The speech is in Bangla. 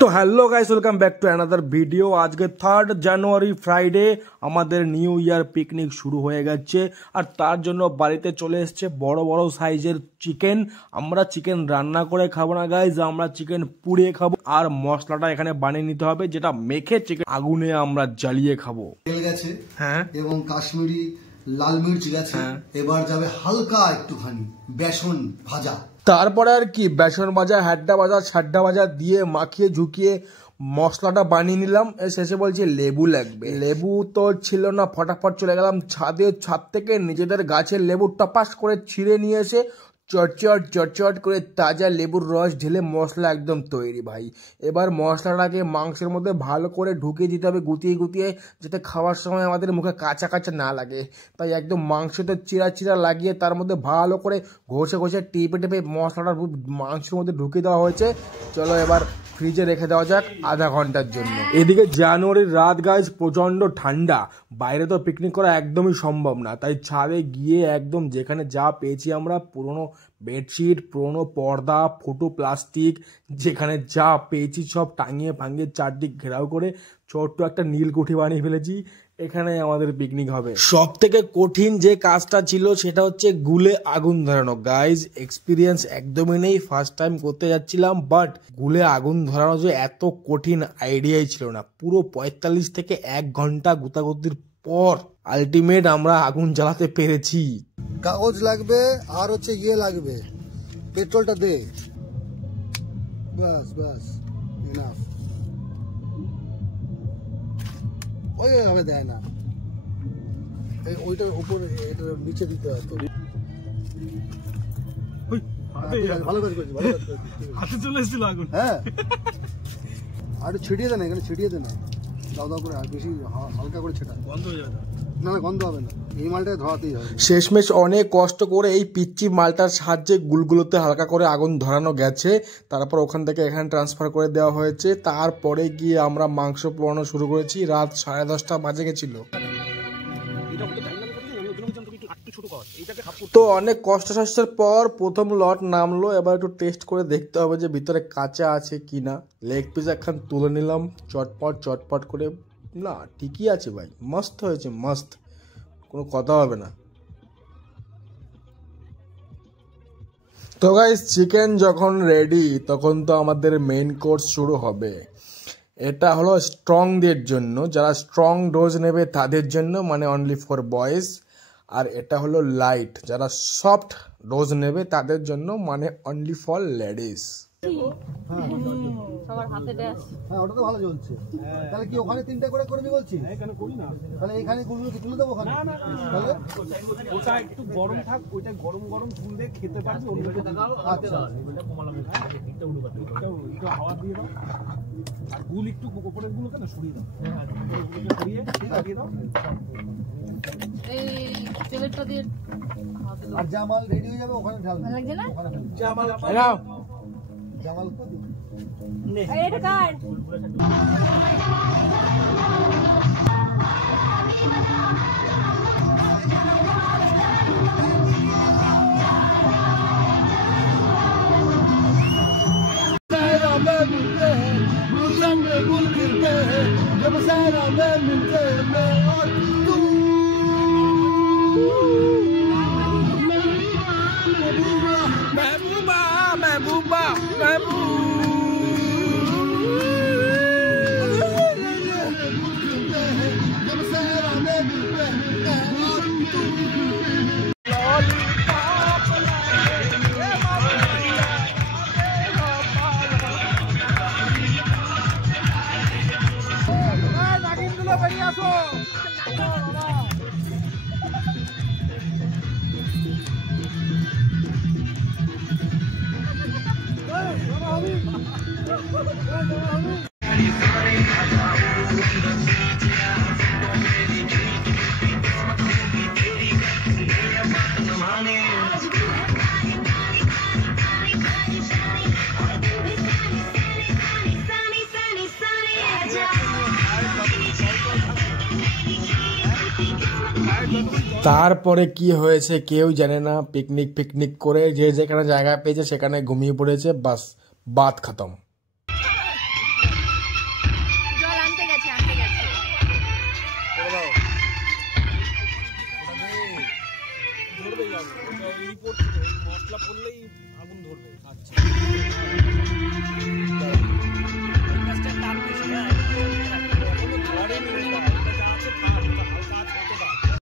তো hello guys, welcome back to another video. আজকে 3 জানুয়ারি ফ্রাইডে, আমাদের নিউ ইয়ার পিকনিক শুরু হয়ে গেছে। আর তার জন্য বাড়িতে চলে এসছে বড় বড় সাইজের চিকেন। আমরা চিকেন রান্না করে খাবো না গাইস, আমরা চিকেন পুড়িয়ে খাবো। আর মশলাটা এখানে বানিয়ে নিতে হবে, যেটা মেখে চিকেন আগুনে আমরা জ্বালিয়ে খাবো। তেল গেছে, হ্যাঁ, এবং কাশ্মীরি লাল মির্চ গেছে। এবার যাবে হালকা একটুখানি বেসন ভাজা। তারপরে আর কি, বেসন ভাজা, হ্যাড্ডা ভাজা, ছাড্ডা ভাজা দিয়ে মাখিয়ে ঝুঁকিয়ে মশলাটা বানিয়ে নিলাম। শেষে বলছি লেবু লাগবে। লেবু তো ছিল না, ফটাফট চলে গেলাম ছাদ থেকে নিজেদের গাছের লেবু টপাস করে ছিঁড়ে নিয়ে এসে চটচট করে তাজা লেবুর রস ঢেলে মশলা একদম তৈরি ভাই। এবার মশলাটাকে মাংসের মধ্যে ভালো করে ঢুকিয়ে দিতে হবে, গুটিয়ে যাতে খাওয়ার সময় আমাদের মুখে কাঁচা না লাগে। তাই একদম মাংসতে চিরা লাগিয়ে তার মধ্যে ভালো করে ঘষে টিপে মশলাটা মাংসের মধ্যে ঢুকিয়ে দেওয়া হয়েছে। চলো এবার ফ্রিজে রেখে দেওয়া যাক আধা ঘন্টার জন্য। এদিকে জানুয়ারির রাত গাইজ প্রচন্ড ঠান্ডা, বাইরে তো পিকনিক করা একদমই সম্ভব না। তাই ছাদে গিয়ে একদম যেখানে যা পেয়েছি আমরা, পুরোনো বেডশিট, পুরোনো পর্দা, ফুটো প্লাস্টিক, যেখানে যা পেয়েছি সব টাঙিয়ে ফাঙিয়ে চারদিক ঘেরাও করে ছোট্ট একটা নীলকুঠি বানিয়ে ফেলেছি। এখানে আমাদের পিকনিক হবে। সব থেকে কঠিন যে কাজটা ছিল সেটা হচ্ছে গুলে আগুন ধরানো গাইজ। এক্সপিরিয়েন্স একদমই নেই, ফার্স্ট টাইম করতে যাচ্ছিলাম, বাট গুলে আগুন ধরানো যে এত কঠিন আইডিয়াই ছিল না। পুরো 45 থেকে 1 ঘন্টা গুতাগুতির পর আলটিমেট আমরা আগুন জ্বালাতে পেরেছি। কাগজ লাগবে আর হচ্ছে লাগবে, পেট্রোলটা দে, বাস এনাফ। ওইভাবে দেয় না, ওইটার উপরে এটার নিচে দিতে হয়। তো ভালো কাজ করছি, হাতে চলে এসেছিল আগুন। হ্যাঁ, আর ছিটিয়ে দে না, এখানে ছিটিয়ে দে না, দাও করে, আর বেশি হালকা করে ছেটা, বন্ধ হয়ে যাবে। না গন্ধ হবে না, এই মালটাকে ধরাতেই হবে। শেষমেশ অনেক কষ্ট করে এই পিচ্চি মালটার সাহায্যে গুলগুলোতে হালকা করে আগুন ধরানো গেছে। তারপর ওখান থেকে এখানে ট্রান্সফার করে দেওয়া হয়েছে। তারপরে গিয়ে আমরা মাংস পোড়ানো শুরু করেছি। রাত 10:30 বাজে গেছিল। তো অনেক কষ্ট সাষ্টের পর প্রথম লট নামলো। এবার একটু টেস্ট করে দেখতে হবে যে ভিতরে কাঁচা আছে কিনা। লেগ পিস একখান তুলে নিলাম, চটপট করে। না, ঠিকই আছে ভাই, মস্ত হয়েছে, মস্ত, কোনো কথা হবে না। তো গাইস, চিকেন যখন রেডি তখন তো আমাদের মেইন কোর্স শুরু হবে। এটা হলো স্ট্রংদের জন্য, যারা স্ট্রং ডোজ নেবে তাদের জন্য, মানে অনলি ফর বয়েজ। আর এটা হলো লাইট, যারা সফট ডোজ নেবে তাদের জন্য, মানে অনলি ফর লেডিস। সবার হাতে ড্যাশ। হ্যাঁ, ওটা তো ভালো চলছে। তাহলে কি ওখানে 3টা করে করবি বলছিস? কেন করি না? তাহলে এখানে গুলো কি তুলে দেবো ওখানে? তাহলে ওটা একটু গরম থাক, ওইটা গরম তুললে খেতে পারবি। আচ্ছা, এটা কমালাম, এটা উড়ে পাবে, এটা হাওয়া দিয়ে দাও। আর গুল একটু উপরের গুলো কেন সরিয়ে দাও, এটা সরিয়ে লাগিয়ে দাও। এই তেলটা দিয়ে আর জামাল রেডি হয়ে যাবে, ওখানে ঢাল। ভালো লাগছে না? জামাল এলাও, জামাল কত নে, এটা কার? তারপরে কি হয়েছে কেউ জানে না, পিকনিক পিকনিক করে যে যেখানে জায়গা পেয়েছে সেখানে ঘুমিয়ে পড়েছে, বাস বাত খতম। জল আনতে গেছে আনতে গেছে। ধরবে যাবো রিপোর্ট মশলা পড়লেই আগুন ধরবে। আচ্ছা